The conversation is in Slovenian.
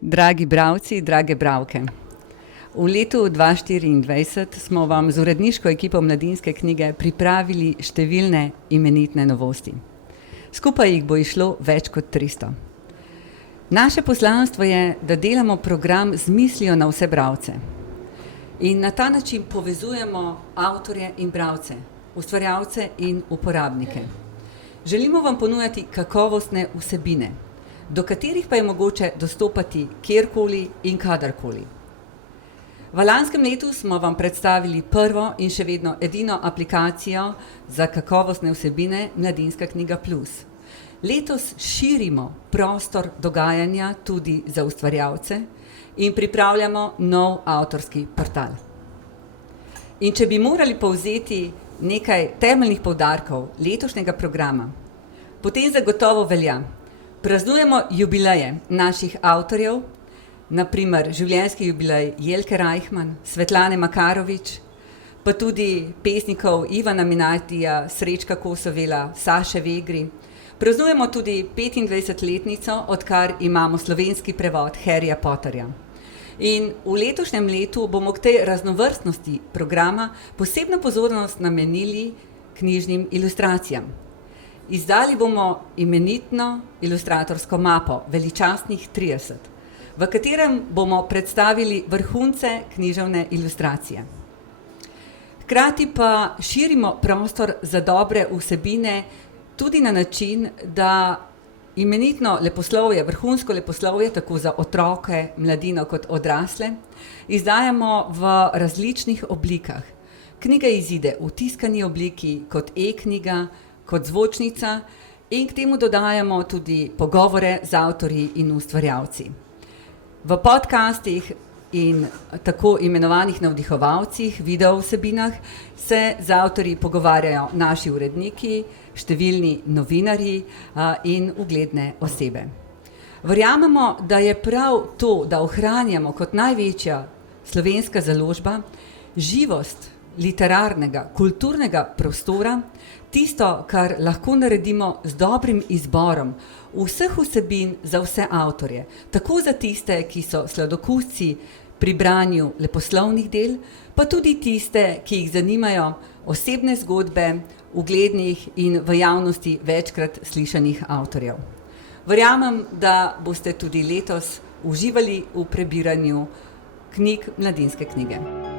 Dragi bralci, drage bralke. V letu 2024 smo vam z uredniško ekipo Mladinske knjige pripravili številne imenitne novosti. Skupaj jih bo išlo več kot 300. Naše poslanstvo je, da delamo program z mislijo na vse bralce. In na ta način povezujemo avtorje in bralce, ustvarjalce in uporabnike. Želimo vam ponujati kakovostne vsebine, do katerih pa je mogoče dostopati kjerkoli in kadarkoli. V lanskem letu smo vam predstavili prvo in še vedno edino aplikacijo za kakovostne vsebine Mladinska knjiga Plus. Letos širimo prostor dogajanja tudi za ustvarjalce in pripravljamo nov avtorski portal. In če bi morali povzeti nekaj temeljnih poudarkov letošnjega programa, potem zagotovo velja: praznujemo jubileje naših avtorjev, na primer življenjski jubilej Jelke Reichman, Svetlane Makarovič, pa tudi pesnikov Ivana Minatija, Srečka Kosovela, Saše Vegri. Praznujemo tudi 25-letnico, odkar imamo slovenski prevod Harryja Potterja. In v letošnjem letu bomo k tej raznovrstnosti programa posebno pozornost namenili knjižnim ilustracijam. Izdali bomo imenitno ilustratorsko mapo Veličastnih 30, v katerem bomo predstavili vrhunce književne ilustracije. Hkrati pa širimo prostor za dobre vsebine tudi na način, da imenitno leposlovje, vrhunsko leposlovje, tako za otroke, mladino kot odrasle, izdajamo v različnih oblikah. Knjiga izide v tiskani obliki, kot e-knjiga, kot zvočnica, in k temu dodajamo tudi pogovore z avtorji in ustvarjalci. V podcastih in tako imenovanih navdihovalcih, video vsebinah, se z avtorji pogovarjajo naši uredniki, številni novinarji in ugledne osebe. Verjamemo, da je prav to, da ohranjamo kot največja slovenska založba živost literarnega, kulturnega prostora, tisto, kar lahko naredimo z dobrim izborom vseh vsebin za vse avtorje, tako za tiste, ki so sladokusci pri branju leposlovnih del, pa tudi tiste, ki jih zanimajo osebne zgodbe uglednih in v javnosti večkrat slišanih avtorjev. Verjamem, da boste tudi letos uživali v prebiranju knjig Mladinske knjige.